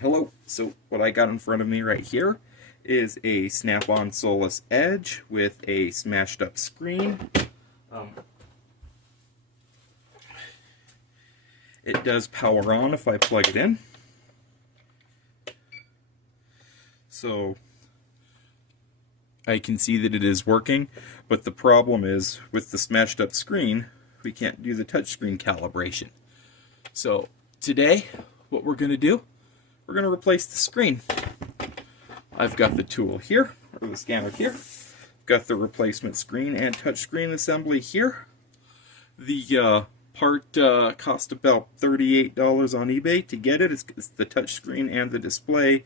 Hello. So what I got in front of me right here is a Snap On Solus Edge with a smashed up screen. It does power on if I plug it in. So I can see that it is working, but the problem is with the smashed up screen, we can't do the touchscreen calibration. So today, what we're going to do, we're going to replace the screen. I've got the tool here, or the scanner here. Got the replacement screen and touchscreen assembly here. The part cost about $38 on eBay to get it. It's the touchscreen and the display,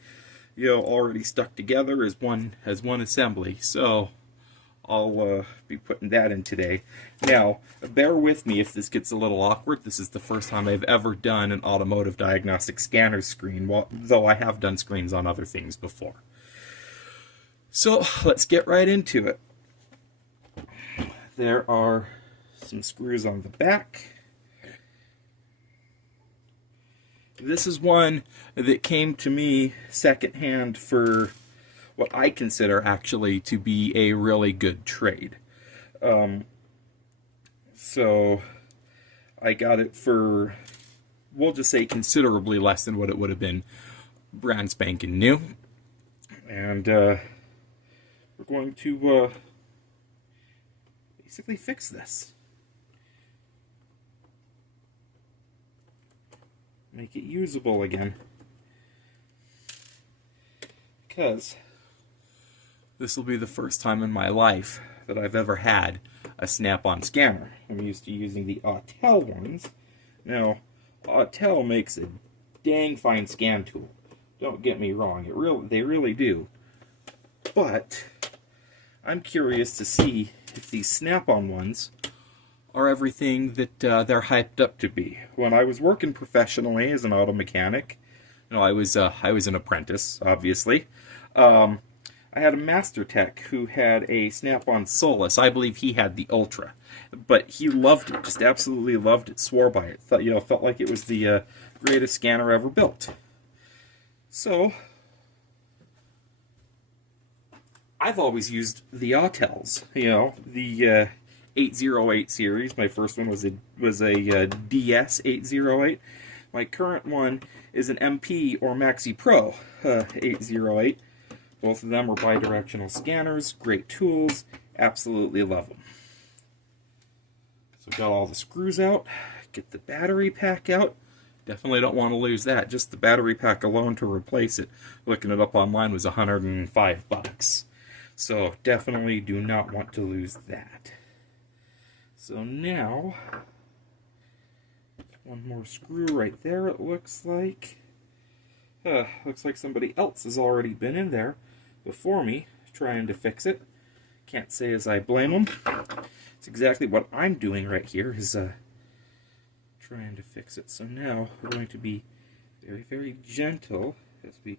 already stuck together as one assembly. So I'll be putting that in today. Now, bear with me if this gets a little awkward. This is the first time I've ever done an automotive diagnostic scanner screen, though I have done screens on other things before. So let's get right into it. There are some screws on the back. This is one that came to me secondhand for what I consider actually to be a really good trade. So I got it for, we'll just say, considerably less than what it would have been brand spanking new. And we're going to basically fix this. Make it usable again. Because this will be the first time in my life that I've ever had a Snap-on scanner. I'm used to using the Autel ones. Now, Autel makes a dang fine scan tool. Don't get me wrong, they really do. But I'm curious to see if these Snap-on ones are everything that they're hyped up to be. When I was working professionally as an auto mechanic, I was an apprentice, obviously. I had a master tech who had a Snap-on Solus. I believe he had the Ultra, but he loved it, just absolutely loved it, swore by it. Felt like it was the greatest scanner ever built. So I've always used the Autels, the 808 series. My first one was a DS 808. My current one is an MP or Maxi Pro 808. Both of them are bidirectional scanners, great tools, absolutely love them. So got all the screws out, get the battery pack out. Definitely don't want to lose that. Just the battery pack alone to replace it, looking it up online, was $105. So definitely do not want to lose that. So now, one more screw right there, it looks like. Looks like somebody else has already been in there before me trying to fix it. Can't say as I blame them. It's exactly what I'm doing right here, is trying to fix it. So now we're going to be very, very gentle as we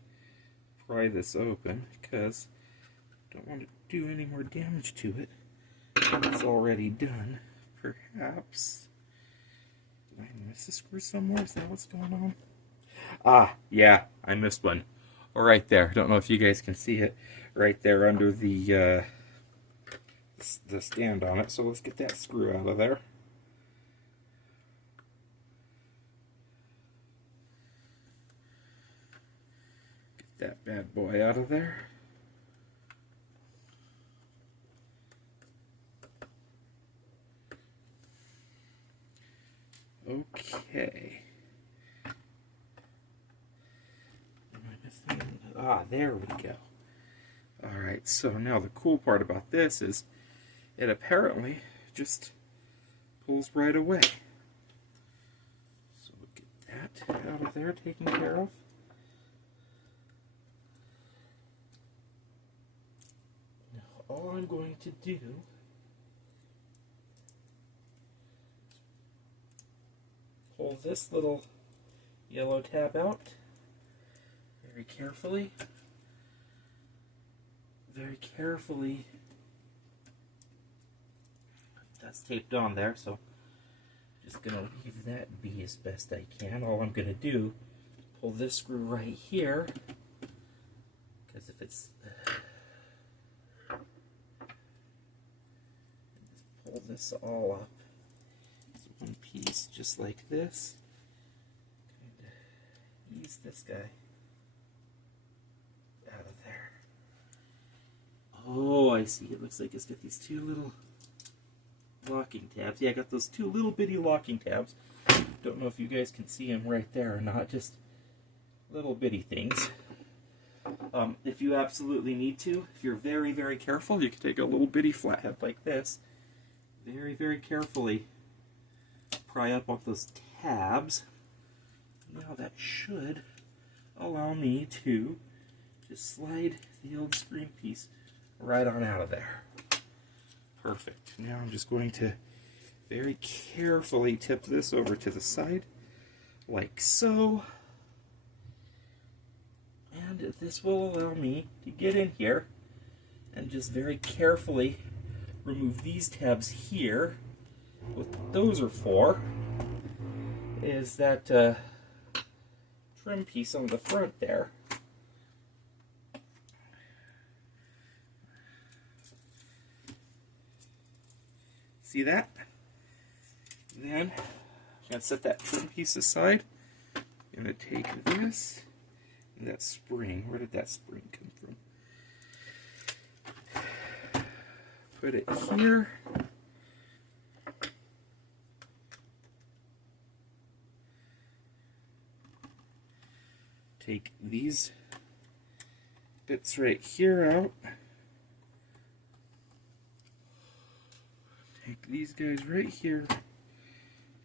pry this open, because I don't want to do any more damage to it. It's already done. Perhaps. Did I miss a screw somewhere? Is that what's going on? Ah, yeah, I missed one. Right there. Don't know if you guys can see it. Right there under the stand on it. So let's get that screw out of there. Get that bad boy out of there. Okay. Am I missing? Ah, there we go. Alright, so now the cool part about this is it apparently just pulls right away. So we'll get that out of there, taken care of. Now all I'm going to do pull this little yellow tab out very carefully. Very carefully. That's taped on there, so just gonna leave that be as best I can. All I'm gonna do, pull this screw right here, because if it's just pull this all up. It's one piece just like this. Kind of ease this guy out of there. Oh, I see. It looks like it's got these two little locking tabs. Yeah, I got those two little bitty locking tabs. Don't know if you guys can see them right there or not. Just little bitty things. If you absolutely need to, if you're very, very careful, you can take a little bitty flathead like this. Very, very carefully pry up on those tabs. Now that should allow me to just slide the old screen piece right on out of there. Perfect. Now I'm just going to very carefully tip this over to the side, like so. And this will allow me to get in here and just very carefully remove these tabs here. What those are for is that trim piece on the front there. See that? Then I'm going to set that trim piece aside. I'm going to take this and that spring. Where did that spring come from? Put it here. Take these bits right here out. Take these guys right here,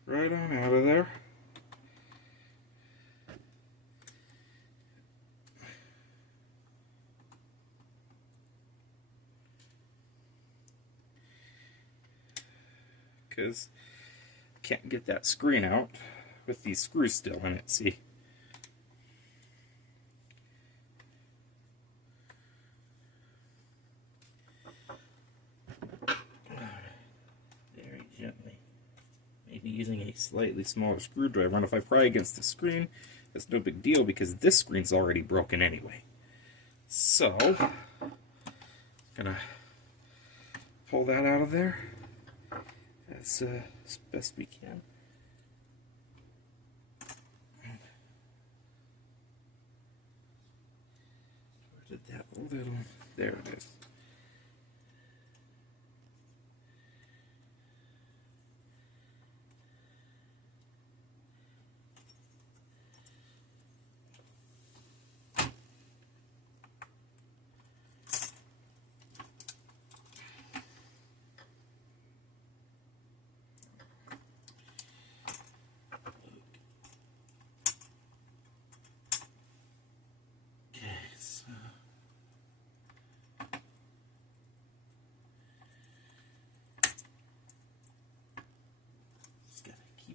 right on out of there. Because I can't get that screen out with these screws still in it, see? Using a slightly smaller screwdriver, and if I pry against the screen, that's no big deal because this screen's already broken anyway. So, gonna pull that out of there as best we can. Where did that little? There it is.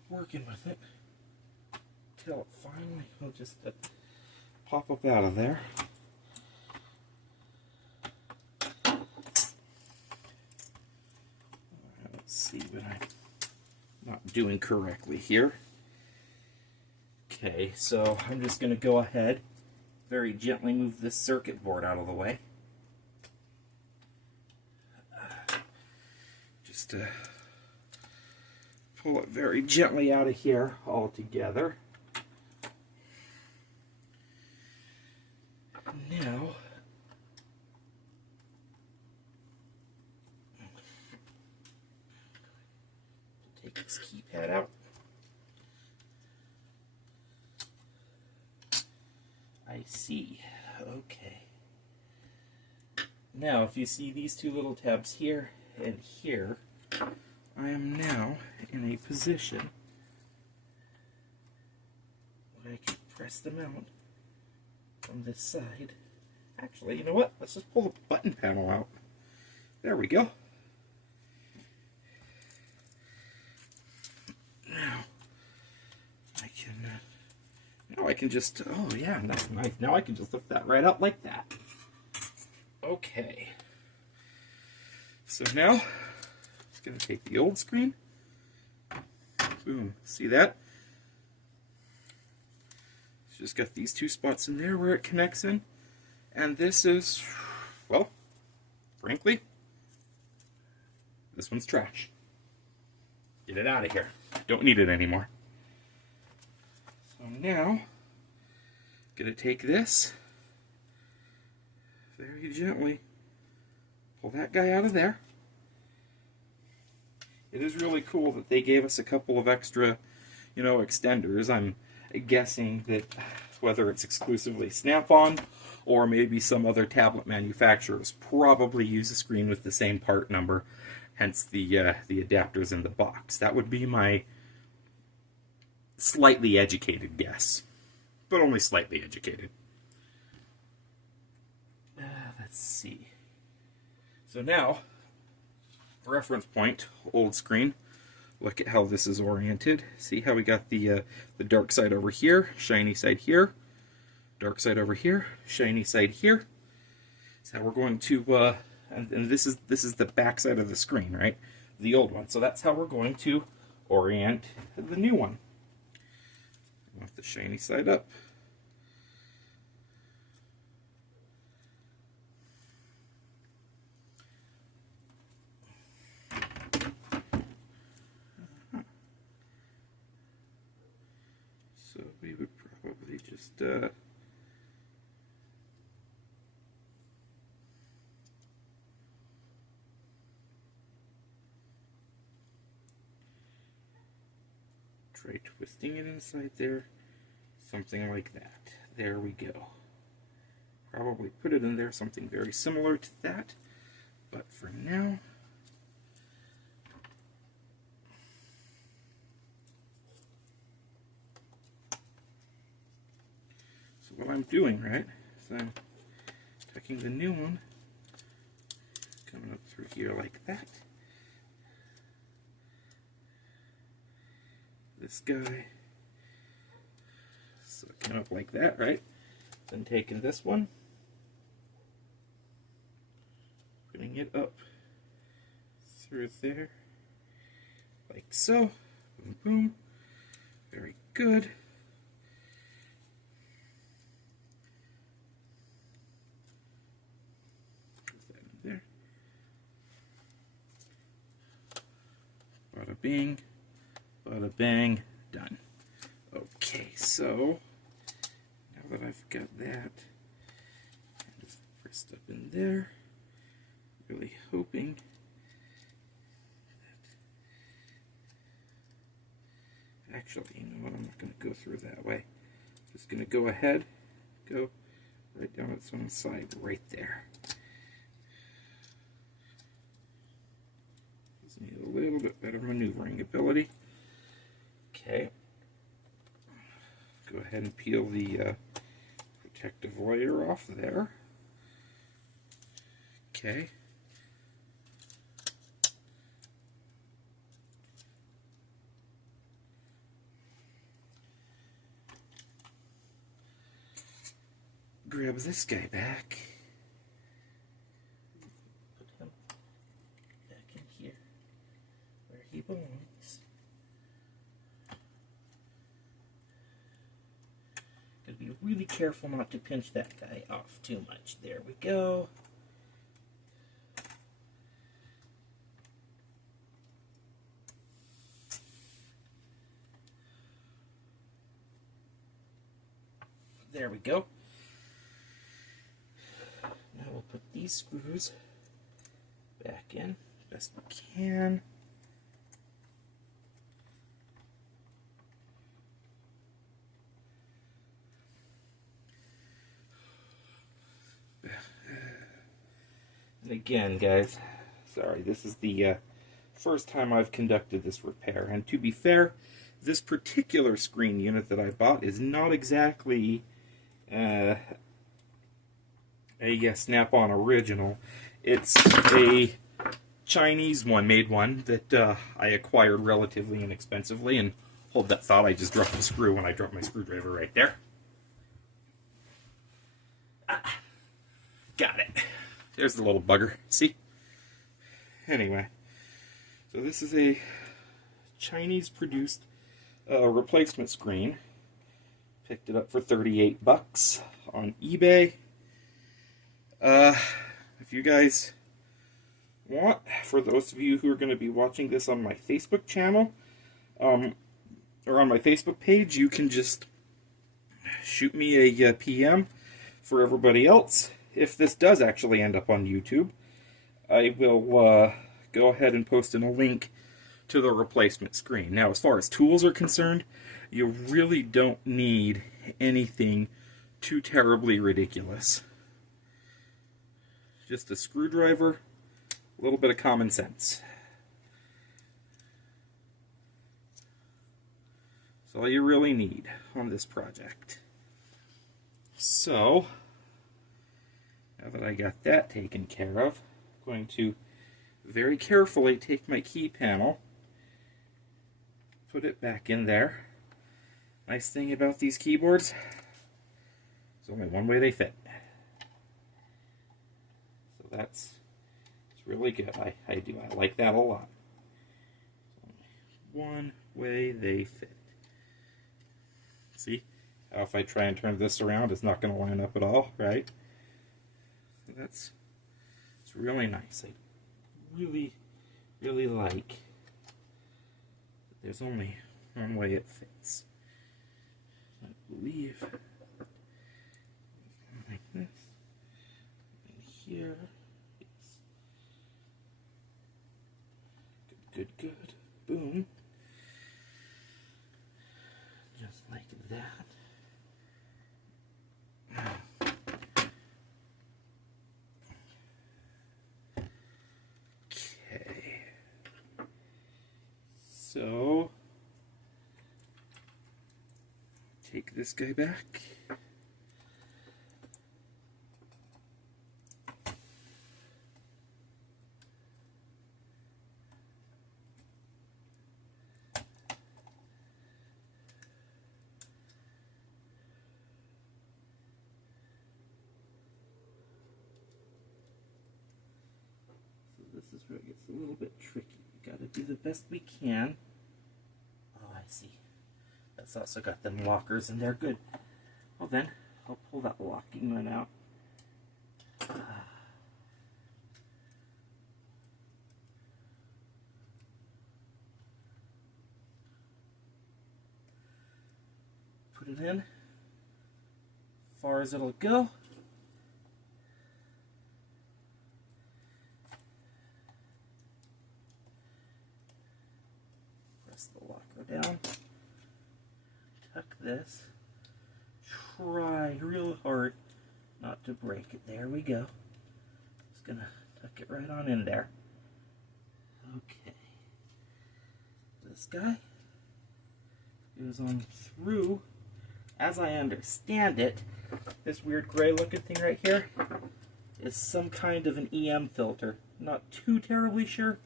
Working with it till it finally will just pop up out of there. Let's see what I'm not doing correctly here. Okay, so I'm just going to go ahead, very gently move this circuit board out of the way. Just pull it very gently out of here all together. Now, take this keypad out. I see. Okay. Now, if you see these two little tabs here and here, I am now in a position where I can press them out from this side. Actually, you know what? Let's just pull the button panel out. There we go. Now I can just, oh yeah, that's nice. Now I can just lift that right up like that. Okay. So now, just going to take the old screen. Boom. See that? It's just got these two spots in there where it connects in. And this is, well, frankly, this one's trash. Get it out of here. Don't need it anymore. So now, gonna take this, very gently, pull that guy out of there. It is really cool that they gave us a couple of extra, extenders. I'm guessing that whether it's exclusively Snap-on or maybe some other tablet manufacturers probably use a screen with the same part number, hence the adapters in the box. That would be my slightly educated guess, but only slightly educated. Let's see. So now, reference point, old screen. Look at how this is oriented. See how we got the dark side over here, shiny side here, dark side over here, shiny side here. So we're going to, and this is the back side of the screen, right? The old one. So that's how we're going to orient the new one. I want the shiny side up. So we would probably just try twisting it inside there, something like that. There we go. Probably put it in there, something very similar to that, but for now, so what I'm doing, right, is I'm taking the new one, coming up through here like that. This guy, so kind of like that, right? Then taking this one, putting it up through there, like so. Boom, boom. Very good. Put that in there. Bada bing. Bada bang, done. Okay, so now that I've got that, just pressed up in there, really hoping that, actually, you know what, I'm not going to go through that way. I'm just going to go ahead, go right down its own side, right there. Gives me a little bit better maneuvering ability. Okay, go ahead and peel the protective layer off there. Okay. Grab this guy back. Put him back in here where he belongs. Be really careful not to pinch that guy off too much. There we go. There we go. Now we'll put these screws back in best we can. And again, guys, sorry, this is the first time I've conducted this repair, and to be fair, this particular screen unit that I bought is not exactly a Snap-on original. It's a Chinese made one that I acquired relatively inexpensively, and hold that thought, I just dropped the screw when I dropped my screwdriver right there. Got it. There's the little bugger. See? Anyway, so this is a Chinese-produced replacement screen Picked it up for 38 bucks on eBay. If you guys want, for those of you who are going to be watching this on my Facebook channel, or on my Facebook page, you can just shoot me a PM. For everybody else, if this does actually end up on YouTube, I will go ahead and post in a link to the replacement screen. Now, as far as tools are concerned, you really don't need anything too terribly ridiculous. Just a screwdriver, a little bit of common sense. That's all you really need on this project. So, now that I got that taken care of, I'm going to very carefully take my key panel, put it back in there. Nice thing about these keyboards, there's only one way they fit. So it's really good. I like that a lot. One way they fit. See? How if I try and turn this around, it's not going to line up at all, right? So it's really nice. I really, really like that there's only one way it fits. I believe like this, and here, yes. Good, good, good. Boom. Just like that. Okay. So, take this guy back. This is where it gets a little bit tricky. We gotta do the best we can. Oh, I see. That's also got them lockers in there. Good. Well then, I'll pull that locking one out. Put it in. As far as it'll go. Press the locker down. Tuck this. Try real hard not to break it. There we go. Just gonna tuck it right on in there. Okay. This guy goes on through. As I understand it, this weird gray looking thing right here is some kind of an EM filter. Not too terribly sure,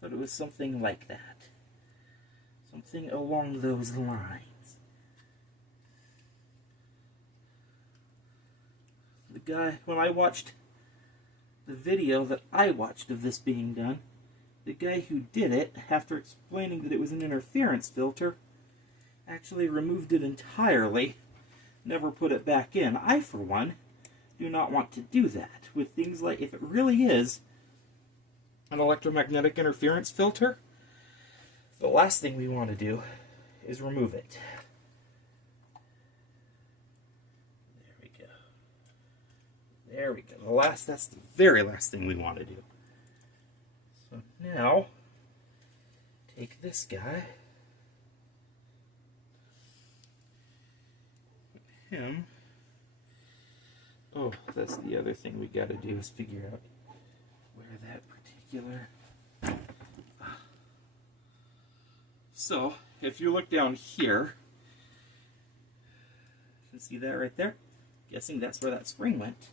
but it was something like that. Something along those lines. The guy, when I watched the video that I watched of this being done, the guy who did it, after explaining that it was an interference filter, actually removed it entirely, never put it back in. I, for one, do not want to do that with things like, if it really is an electromagnetic interference filter, the last thing we want to do is remove it. There we go. There we go. That's the very last thing we want to do. So now, take this guy, put him, oh, that's the other thing we got to do is figure out where that particular, so if you look down here, you can see that right there. Guessing that's where that spring went.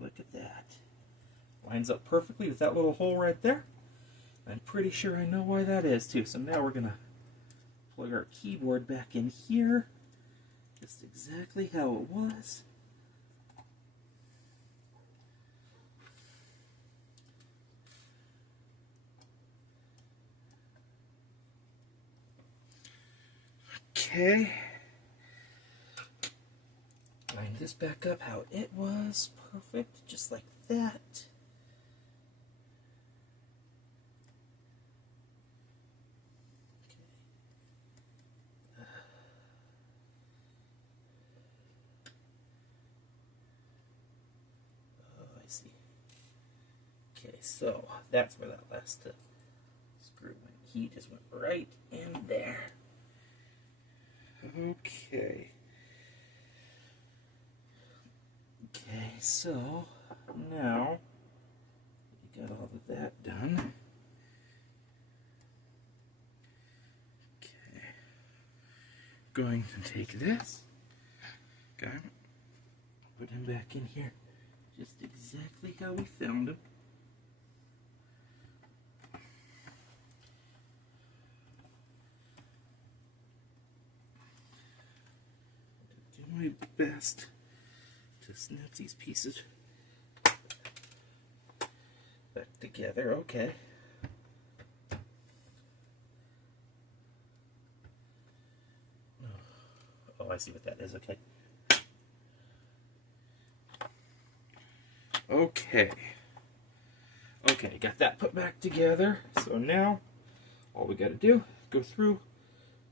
Look at that. Lines up perfectly with that little hole right there. I'm pretty sure I know why that is too. So now we're going to plug our keyboard back in here. Just exactly how it was. Okay. Line this back up how it was. Perfect, just like that. Oh, I see. Okay, so that's where that last screw went. He just went right in there. Okay. Okay, so now we got all of that done. Okay. Going to take this. Okay. Put him back in here. Just exactly how we found him. Do my best to snap these pieces back together. Okay. Oh, I see what that is. Okay. Okay. Okay, got that put back together. So now all we got to do, go through,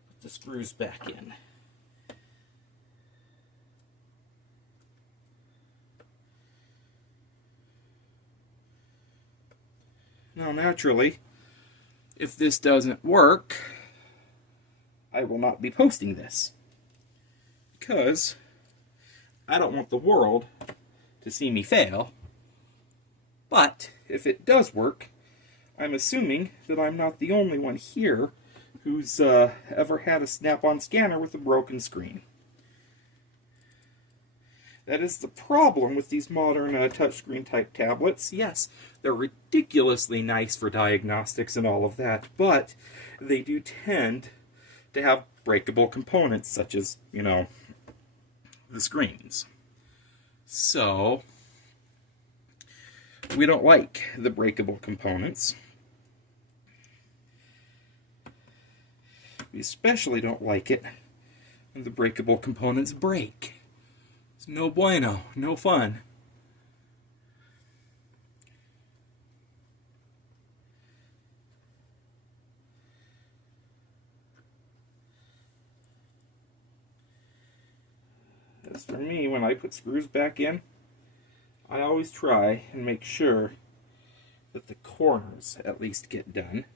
put the screws back in. Now, naturally, if this doesn't work, I will not be posting this, because I don't want the world to see me fail. But if it does work, I'm assuming that I'm not the only one here who's ever had a Snap-on scanner with a broken screen. That is the problem with these modern touchscreen type tablets. Yes, they're ridiculously nice for diagnostics and all of that, but they do tend to have breakable components, such as, you know, the screens. So, we don't like the breakable components. We especially don't like it when the breakable components break. It's no bueno, no fun. As for me, when I put screws back in, I always try and make sure that the corners at least get done.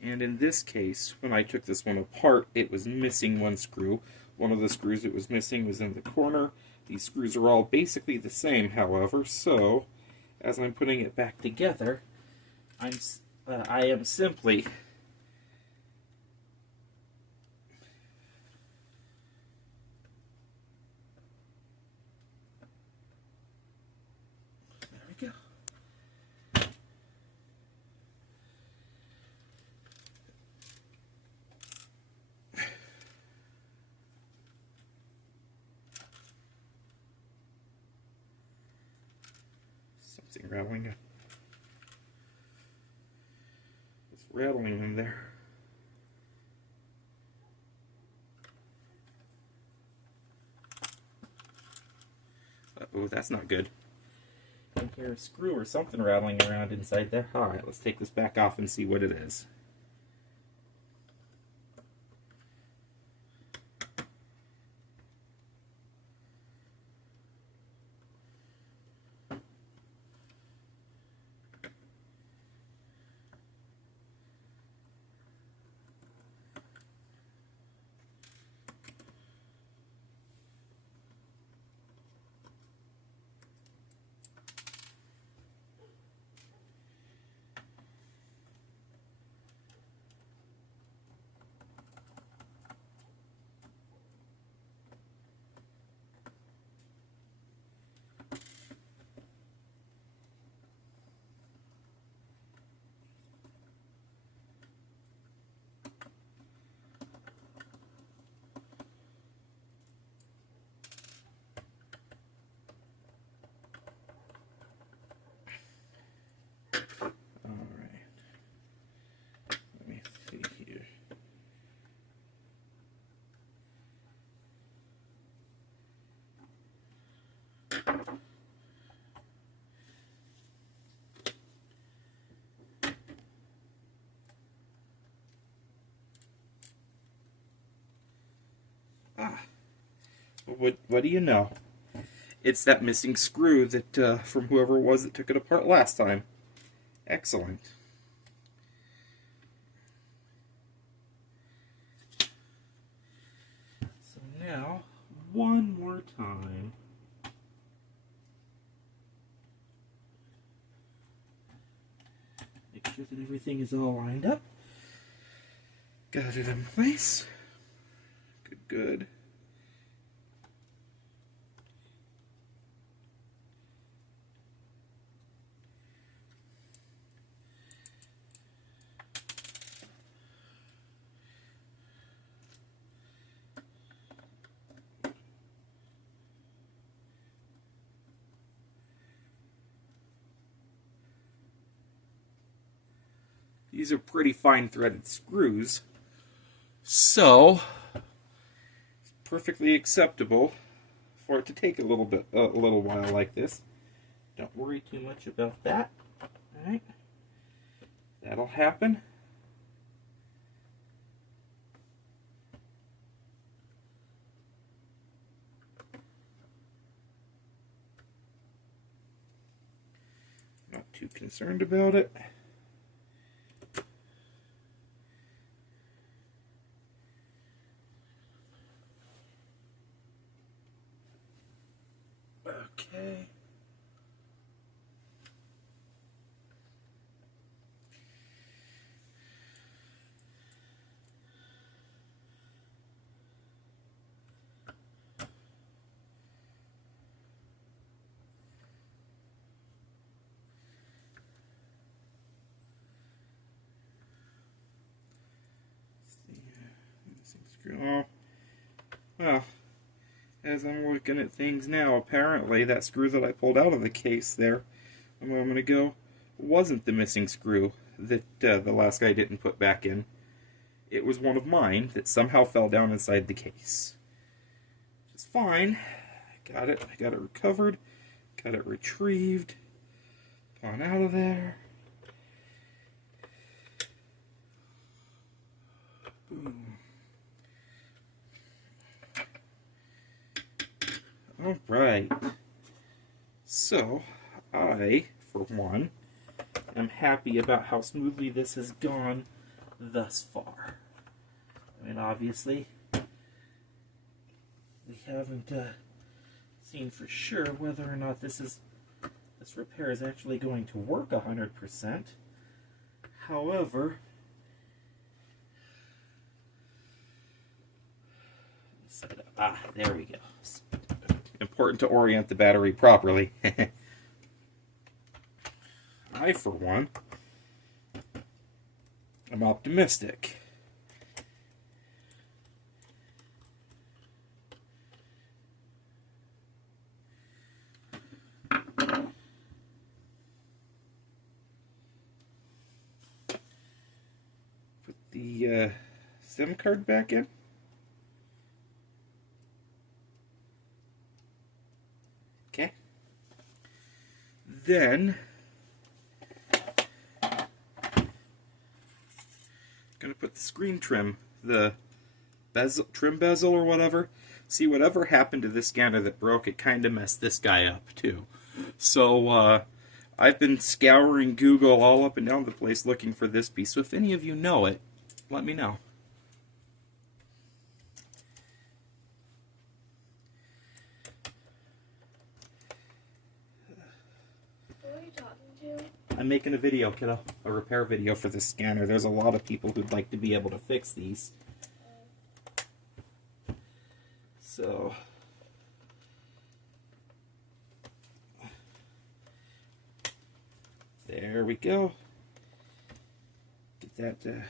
And in this case, when I took this one apart, it was missing one screw. One of the screws it was missing was in the corner. These screws are all basically the same, however, so as I'm putting it back together, I am simply there we go. Something rattling. It's rattling in there. Oh, that's not good. I hear a screw or something rattling around inside there. Alright, let's take this back off and see what it is. What do you know? It's that missing screw that from whoever it was that took it apart last time. Excellent. So now, one more time. Make sure that everything is all lined up. Got it in place. Good, good. These are pretty fine threaded screws, so it's perfectly acceptable for it to take a little while like this. Don't worry too much about that. All right, that'll happen. Not too concerned about it. Okay. Oh, well, as I'm looking at things now, apparently that screw that I pulled out of the case there a moment ago wasn't the missing screw that the last guy didn't put back in. It was one of mine that somehow fell down inside the case. Which is fine. I got it recovered, got it retrieved, gone out of there. Boom. Alright, so I, for one, am happy about how smoothly this has gone thus far. I mean, obviously, we haven't seen for sure whether or not this repair is actually going to work 100%. However, there we go. Important to orient the battery properly. I, for one, am optimistic. Put the SIM card back in. Okay. Then gonna put the screen trim, the trim bezel or whatever. See, whatever happened to this scanner that broke, it kind of messed this guy up too. So I've been scouring Google all up and down the place looking for this piece. So if any of you know it, let me know. I'm making a video, kiddo. A repair video for this scanner. There's a lot of people who'd like to be able to fix these. So, there we go. Get that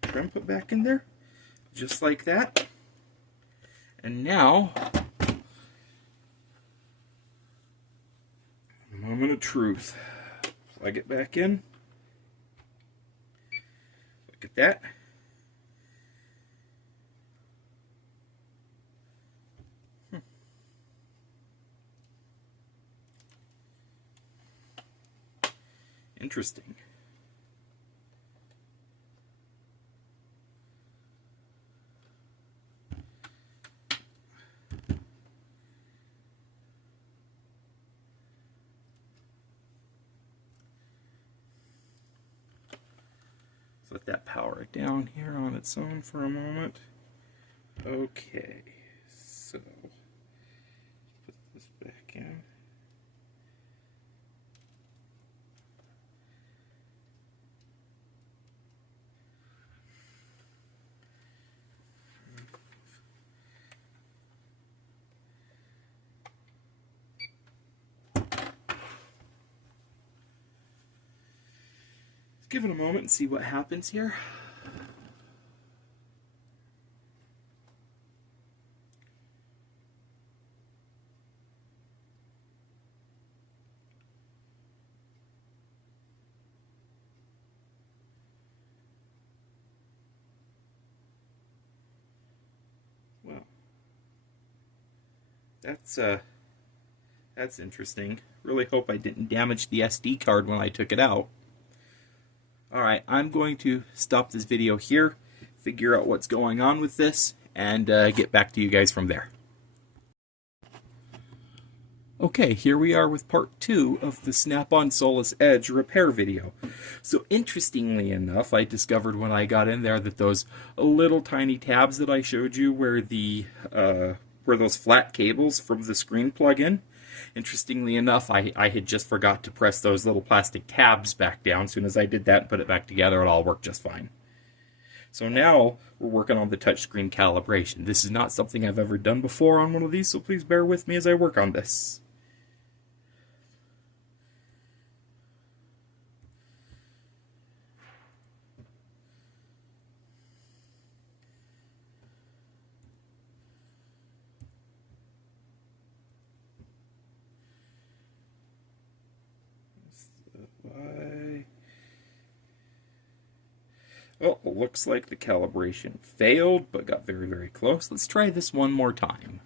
trim put back in there. Just like that. And now, moment of truth. Plug it back in. Look at that. Interesting. that power down here on its own for a moment. Okay, so put this back in. Let's give it a moment and see what happens here. Well, that's interesting. Really hope I didn't damage the SD card when I took it out. Alright, I'm going to stop this video here, figure out what's going on with this, and get back to you guys from there. Okay, here we are with part 2 of the Snap On Solus Edge repair video. So interestingly enough, I discovered when I got in there that those little tiny tabs that I showed you where those flat cables from the screen plug in, interestingly enough, I had just forgot to press those little plastic tabs back down. As soon as I did that and put it back together, it all worked just fine. So now we're working on the touchscreen calibration. This is not something I've ever done before on one of these, so please bear with me as I work on this. Well, it looks like the calibration failed, but got very, very close. Let's try this one more time.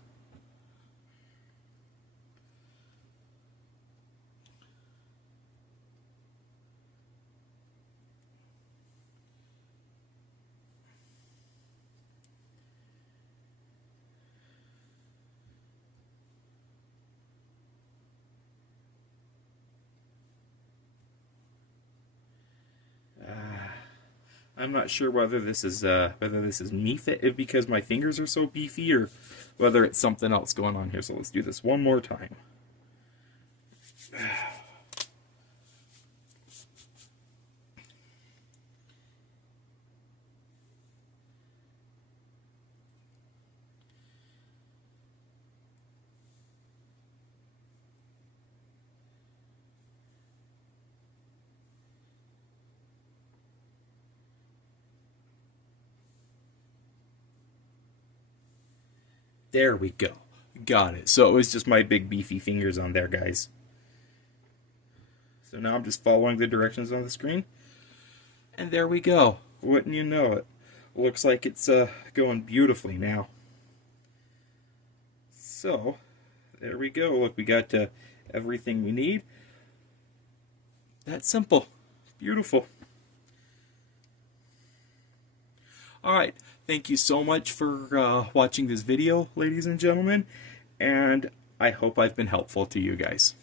I'm not sure whether this is me because my fingers are so beefy, or whether it's something else going on here. So let's do this one more time. There we go. Got it. So it was just my big beefy fingers on there, guys. So now I'm just following the directions on the screen. And there we go. Wouldn't you know it? Looks like it's going beautifully now. So, there we go. Look, we got everything we need. That's simple. Beautiful. Alright, thank you so much for watching this video, ladies and gentlemen, and I hope I've been helpful to you guys.